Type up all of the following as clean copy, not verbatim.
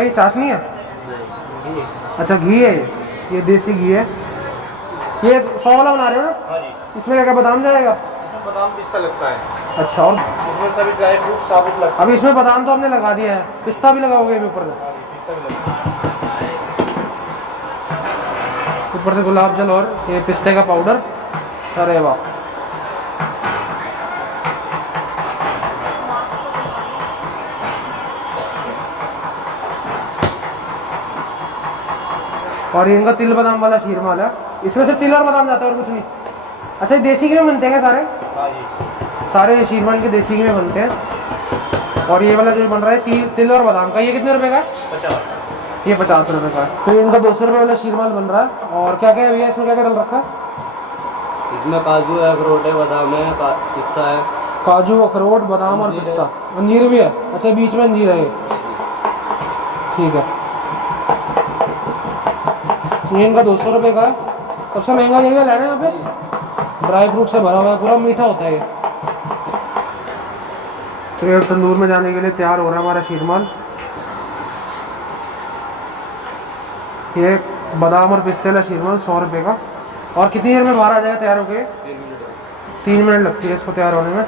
जाएगा। ये चाशनी है, अच्छा घी है, ये देसी घी है। ये 100 वाला बना रहे हो ना? हाँ जी। इसमें क्या क्या बादाम जाएगा? इसमें बादाम पिस्ता लगता है। अच्छा, और इसमें सभी ड्राई फ्रूट साबुत लगता है। अभी इसमें बादाम तो हमने लगा दिया है, पिस्ता भी लगाओगे अभी ऊपर से? पिस्ता भी लगता है। ऊपर से गुलाब जल और ये पिस्ते का पाउडर। अरे वाह, और ये इनका तिल बादाम वाला शीरमाल है। इसमें से तिल और बादाम जाता है और कुछ नहीं। अच्छा, ये देसी घी में बनते हैं सारे? हाँ जी। सारे शीरमाल के देसी घी में बनते हैं। और ये वाला जो बन रहा है तिल और बादाम का, ये कितने रुपए का है? 50। ये 50 रुपए का है। तो ये इनका 200 रुपये वाला शीरमाल बन रहा है। और क्या क्या है भैया इसमें, क्या क्या डल रखा है? इसमें काजू है, अखरोट है, बादाम है, पिस्ता है। काजू, अखरोट, बादाम और पिस्ता, अंजीर भी है। अच्छा, बीच में अंजीर है ये, ठीक है। ये इनका 200 रुपये का है। सबसे महंगा यही वाला है ना यहाँ पे? ड्राई फ्रूट से भरा हुआ है, पूरा मीठा होता है ये। तो ये तंदूर में जाने के लिए तैयार हो रहा है हमारा शीरमाल। ये बादाम और पिस्ते वाला शीरमाल 100 रुपये का। और कितनी देर में बाहर आ जाएगा तैयार होके? 3 मिनट लगती है इसको तैयार होने में।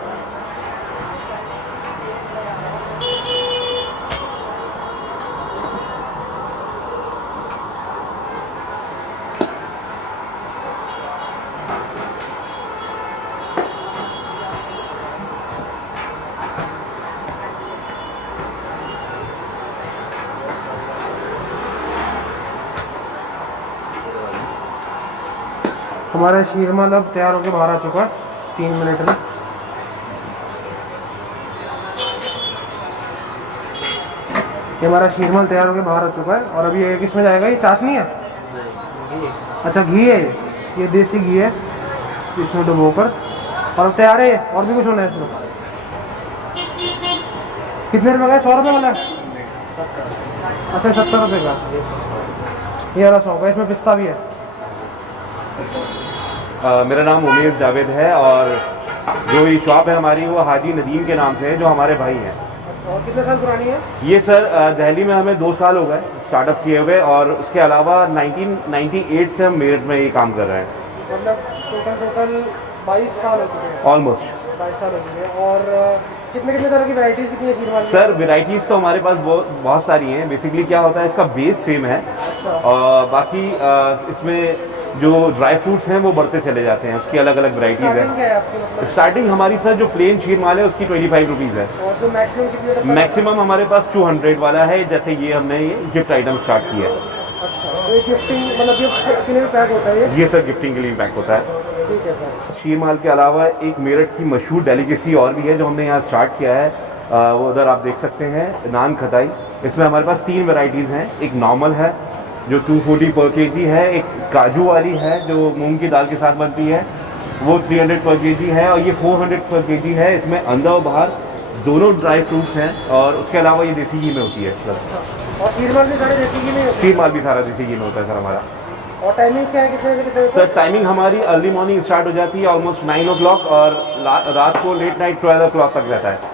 हमारा शीरमाल अब तैयार होकर बाहर आ चुका है 3 मिनट में। ये हमारा शीरमाल तैयार होकर बाहर आ चुका है। और अभी ये किसमें जाएगा? ये चाशनी है, अच्छा घी है, ये देसी घी है, इसमें डुबोकर। और अब तैयार है। और भी कुछ होना है इसमें? कितने रुपए का है? 100 रुपये वाला? अच्छा, 70 रुपये का। ये वाला 100 का, इसमें पिस्ता भी है। मेरा नाम उमेश जावेद है और जो ये शॉप है हमारी वो हाजी नदीम के नाम से है, जो हमारे भाई हैं। अच्छा, और कितने साल पुरानी है ये? सर दिल्ली में हमें 2 साल हो गए स्टार्टअप किए हुए, और उसके अलावा 1998 से हम मेरठ में ये काम कर रहे हैं। मतलब टोटल 22 साल हो चुके हैं? ऑलमोस्ट 22 साल हो चुके हैं। और कितने कितने तरह की वैरायटीज कितनी है शीरमाल की? सर वेराइटीज़ तो हमारे पास बहुत सारी हैं। बेसिकली क्या होता है, इसका बेस सेम है। अच्छा। और बाकी इसमें जो ड्राई फ्रूट्स हैं वो बढ़ते चले जाते हैं, उसकी अलग अलग वैराइटीज़ स्टार्टिंग क्या है। है आपकी मतलब? स्टार्टिंग हमारी सर जो प्लेन शीरमाल है उसकी 25 रुपीज़ है। और जो मैक्सिमम कितने तक? मैक्सिमम हमारे पास 200 वाला है। जैसे ये हमने ये गिफ्ट आइटम स्टार्ट किया है। अच्छा, तो ये गिफ्टिंग मतलब गिफ्ट के लिए पैक होता है ये? ये सर गिफ्टिंग के लिए पैक होता है। ठीक है सर। शीरमाल के अलावा एक मेरठ की मशहूर डेलीकेसी और भी है जो हमने यहाँ स्टार्ट किया है। वो उधर आप देख सकते हैं, नान खताई। इसमें हमारे पास 3 वैरायटीज़ हैं। एक नॉर्मल है जो 240 पर केजी है, एक काजू वाली है जो मूंग की दाल के साथ बनती है, वो 300 पर केजी है, और ये 400 पर केजी है। इसमें अंदर और बाहर दोनों ड्राई फ्रूट्स हैं, और उसके अलावा ये देसी घी में होती है प्लस। और शीरमाल भी सारे देसी घी में होते हैं? शीरमाल भी सारा देसी घी में होता है सर हमारा। और टाइमिंग क्या है, कितने से कितने? सर टाइमिंग हमारी अर्ली मॉर्निंग स्टार्ट हो जाती है ऑलमोस्ट 9 o'clock, और रात को लेट नाइट 12 o'clock तक रहता है।